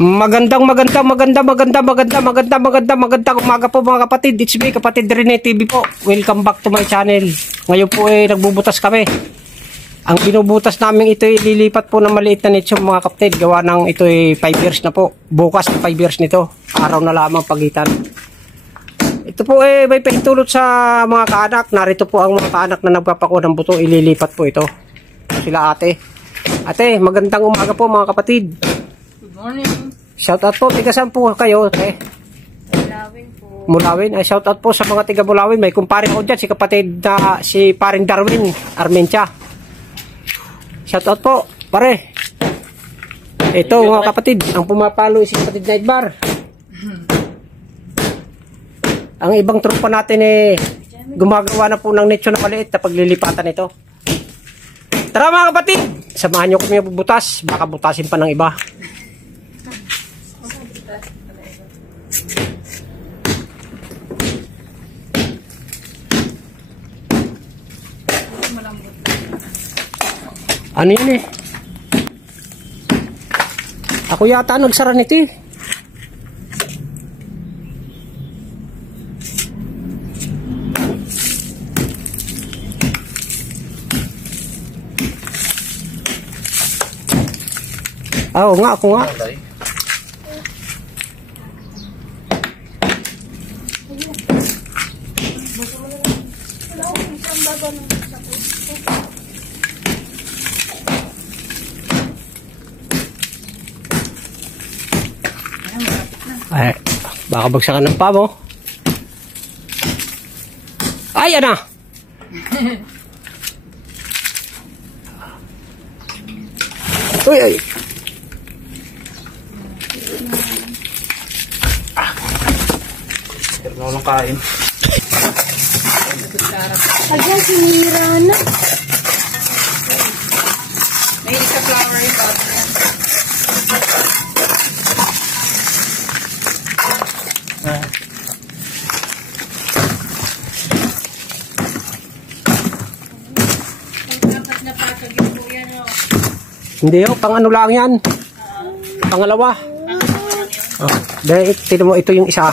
Magandang umaga po mga kapatid. It's me, Kapatid Rene TV po. Welcome back to my channel. Ngayon po ay nagbubutas kami. Ang binubutas namin ito ay lilipat po ng maliit na nicho mga kapatid. Gawa ng ito ay 5 years na po. Bukas 5 years nito. Araw na lamang pagitan. Ito po ay may pahintulot sa mga kaanak. Narito po ang mga kaanak na nagpapako ng buto. Ililipat po ito. Sila ate. Ate, magandang umaga po mga kapatid. Good morning. Shout out po, tiga saan po kayo? Mulawin po. Mulawin. Ay, shout out po sa mga tiga Mulawin. May kumpare ko dyan, si kapatid na si paring Darwin, Armentia. Shout out po, pare. Ito mga kapatid, ang pumapalo si kapatid Nightbar. Ang ibang tropa natin gumagawa na po ng nicho na maliit na paglilipatan ito. Tara mga kapatid, samahan nyo kami bubutas. Baka butasin pa ng iba. Ano yan Ako yata nagsara nito Oo nga, ako nga. Ay, baka bagsakan ng pa mo. Ay, yan na. Uy, ay. Pero nung kain. Ayan, sinira na. May isa flower yung bottle. Hindi pang ano lang yan. Pangalawa. Dahil tinan mo ito yung isa.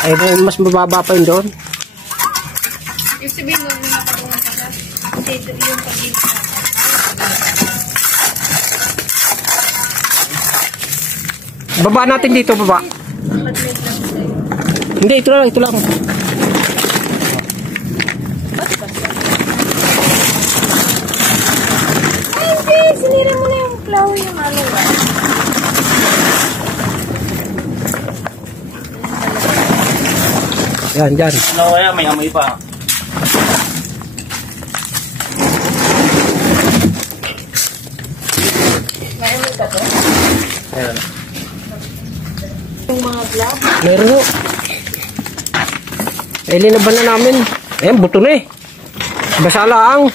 Ay, mas mababa pa yun doon. Yung sabihin mo yung nakabungan ka na. Kasi ito yung pag-ibig na. Baba natin dito, baba. Hindi, ito lang, ito lang. Sinira mo na yung flower yung ano ba? Yan, dyan. Ano kaya? May amoy pa. May amoy ka to? Ayan. Yung mga glove? Meron ho. Linaban na namin. Ayan, buto na Basa lang.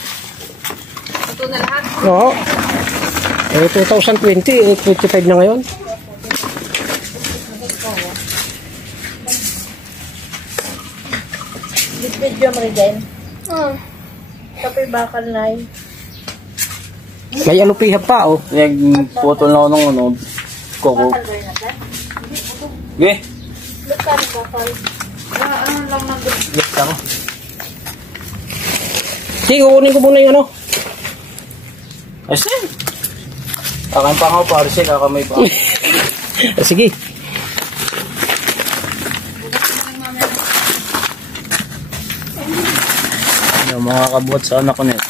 Ito na lahat? Oo. 2020, 25 na ngayon. Video mo rin din? Kapay bakal na yun. May alupihan pa, Yung photo na ako ng ano. Koko. Bakal ba yun natin? Okay. Bakal, bakal. Ano lang nang gusto? Yes, ako. Sige, kukunin ko muna yung ano. Asin. Akan pa ako, parcel. Akamay pa. Sige. Yung mga kabuhat sa anak ko nito.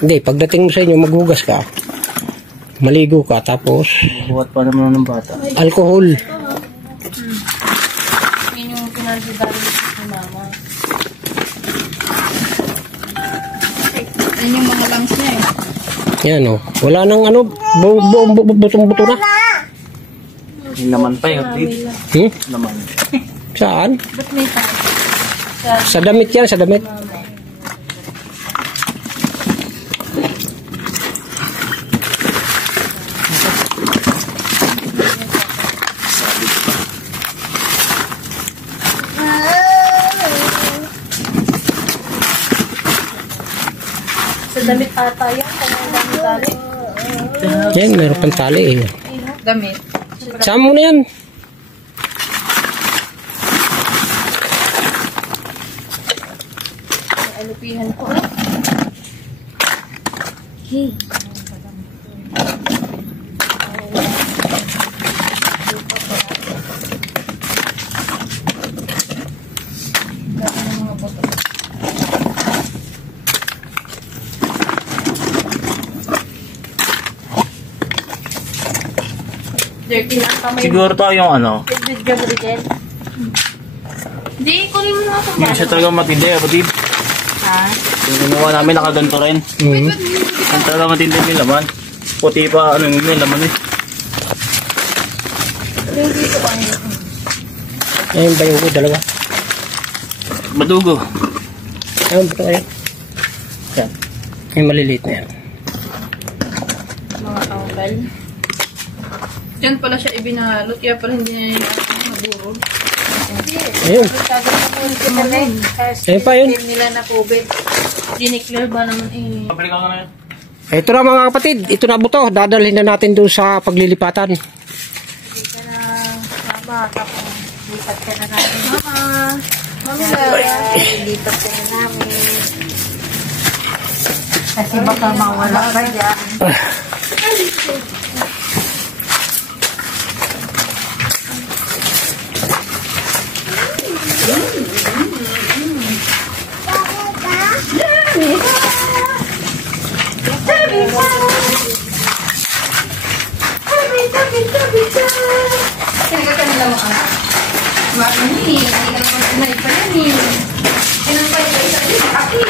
Hindi, pagdating mo sa inyo, maghugas ka. Maligo ka, tapos Buhat pa naman ng bata. alcohol. Yun yung pinag-ibali ni mama. Yun yung mga lungs niya Yan wala nang ano, butong-buto na. Yung naman pa yun. Naman. Saan? Ba't may tayo? Sa damit yan, sa damit. Sa damit ata yan, kung ang dami galing. Yan, meron pang tali eh. Damit. Sama mo na yan. Alupihan ko. Dirty na ang kamay. Siguro to yung ano. Hindi, kunin mo na ako. Hindi siya talaga matindi, kapatid. Ha? Yung kinuha namin nakaganto rin. Yung talaga matindi yung laman. Puti pa, ano yung laman eh. Ayun ba yung dalawa? Madugo. Ayun ba ito? Ayun. Yan. Yung maliliit na yan. Mga tanggal. Diyan pala siya ibinalot. Kaya pala hindi na yung naburo. Ayun. Ayun pa yun. Nila na COVID. Dineclare ba naman eh. Pabrikan ka na yun. Ito na mga kapatid. Ito na buto. Dadalhin na natin doon sa paglilipatan. Hindi ka na mama. Tapos lipat ka na namin. Mama. Mami Lara. Lipat ka na namin. Kasi baka mawala ka dyan. Kaya ka nila mo anak. Bakit ni? Hindi ka naman kumay pa yan eh. Kailan pa yung isa din? Aki.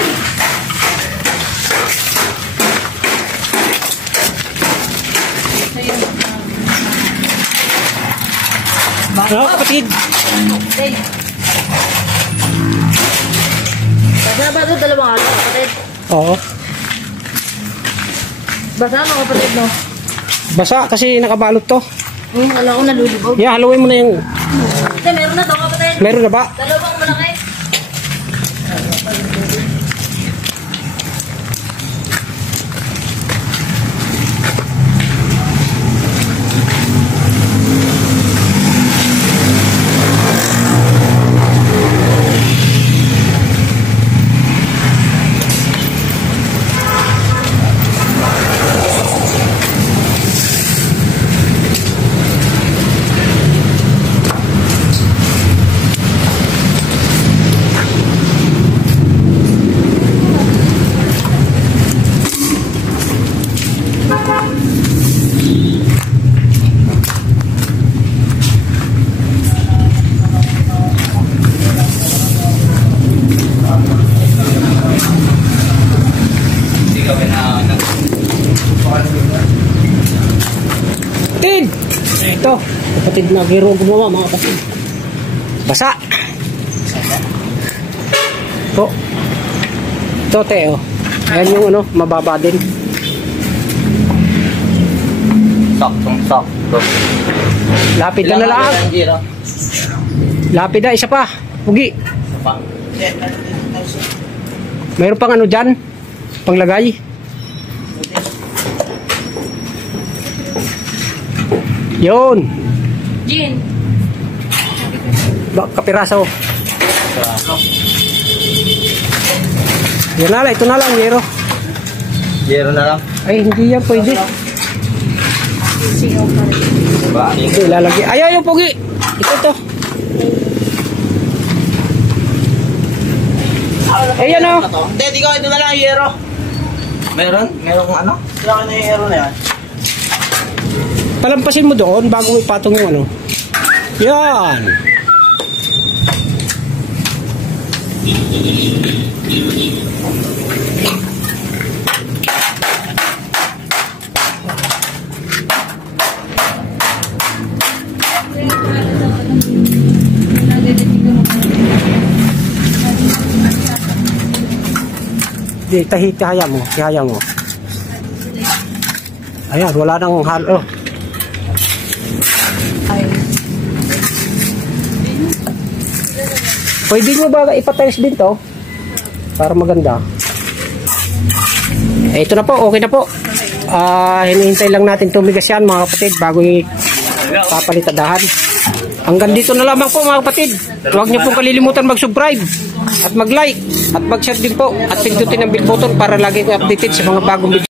Mga kapatid. Basa ba ito? Dalawang araw, kapatid. Oo. Basa mo, kapatid, no? Basa kasi nakabalot to. Alam ko nalulubog. Yeah, haluin mo na yung... Hindi, meron na to, kapatid. Meron na ba? Dalawang malaki. Kapatid! Ito, kapatid na giro gumawa mga kapatid. Basa! Ito. Ito, Teo. Ayan yung ano, mababa din. Saktong sakto. Lapid na lang. Lapid na, isa pa. Pugi. Mayroon pang ano dyan? Panglagay. Yun. Jin. Kapiraso. Yan na lang, ito na lang, Jero. Zero na lang. Ay, hindi yan pwede. Singaw pa rin. Ba? Ito, ilalagay. Ayaw yung pugi. Ito. Ayan o. Hindi, di ko ito na lang, Yero. Meron? Meron kung ano? Laki na yung Yero na yan. Palampasin mo doon bago ipatong yung ano. Yan. Di, tahaya mo. Ayan, wala nang halo. Pwede mo ba ipatiles din to? Para maganda. Ito na po, okay na po. Hinihintay lang natin tumigas yan mga kapatid bago papalitadahan. Hanggang dito na lamang po mga kapatid. Huwag niyo pong kalilimutan mag-subscribe at mag-like at mag-share din po at pindutin ang bell button para lagi kayo updated sa mga bagong video.